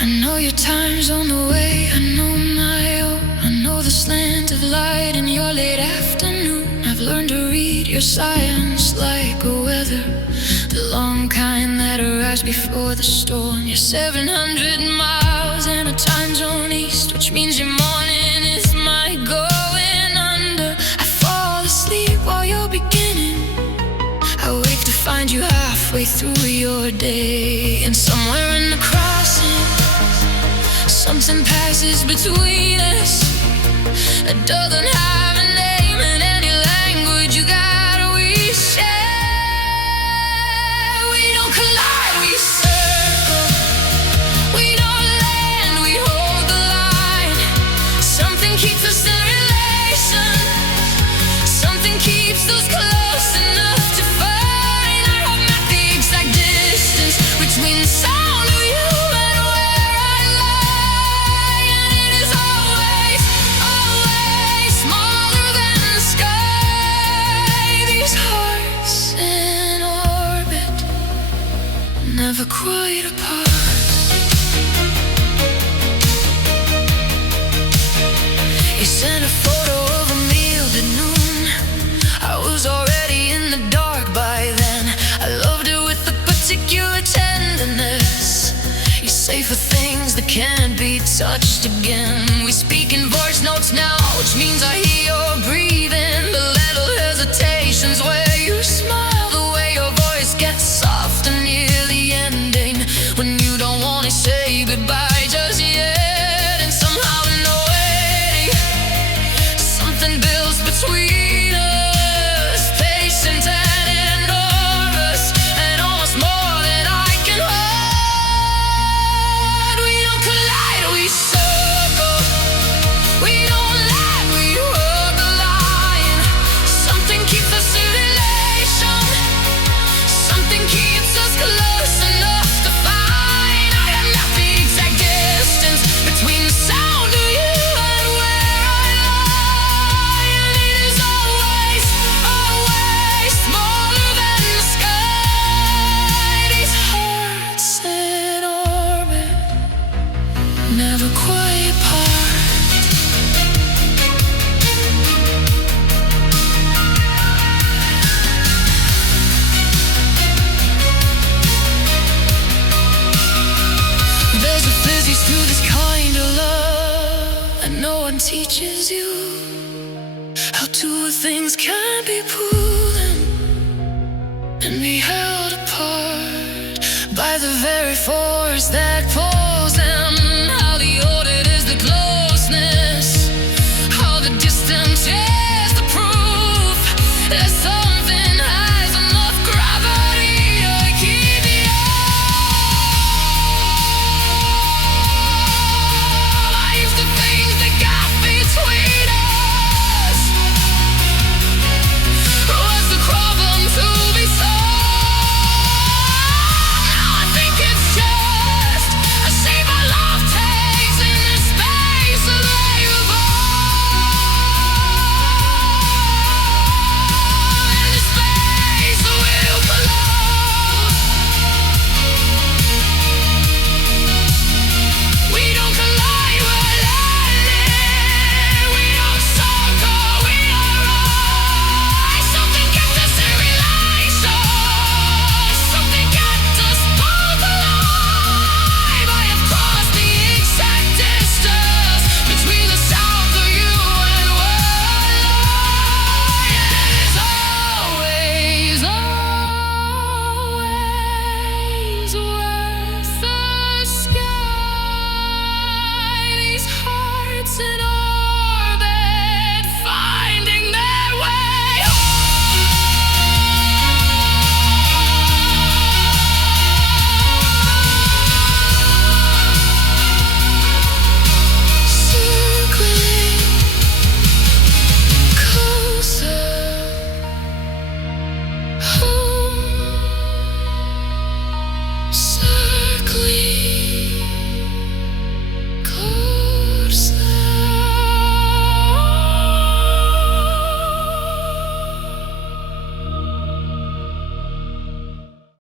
I know your time's on the way, I know my own. I know the slant of light in your late afternoon. I've learned to read your signs like a weather, the long kind that arrives before the storm. You're 700 miles in a time zone east, which means your morning is my going under. I fall asleep while you're beginning, I wake to find you halfway through your day. And somewhere in the crossing, something passes between us. It doesn't have a name in any language you got, we share. We don't collide, we circle. We don't land, we hold the line. Something keeps us in relation, something keeps us close enough to find. I have mapped the exact distance between the sound of you and where I lie. And it is always, always smaller than the sky. These hearts in orbit, never quite apart. You sent a photo of a meal at noon. I was already in the dark by then. I loved it with a particular tenderness. You say for things that can't be touched again. We speak in voice notes now, which means I hear your breathing. The little hesitations where you smile, the way your voice gets soft and near the ending, when you don't want to say goodbye just yet. And somehow in the waiting, something builds between us, patient and enormous, and almost more than I can hold. We don't collide, we circle. We don't lag, we hold the line. Something keeps us in relation, something keeps us close enough to find. I have mapped the exact distance between the sound of you and where I lie. And it is always, always smaller than the sky. These hearts in orbit, never quite apart. There's a physics to this kind of love, and no one teaches you how two things can be pulled and be held apart by the very force that pulls.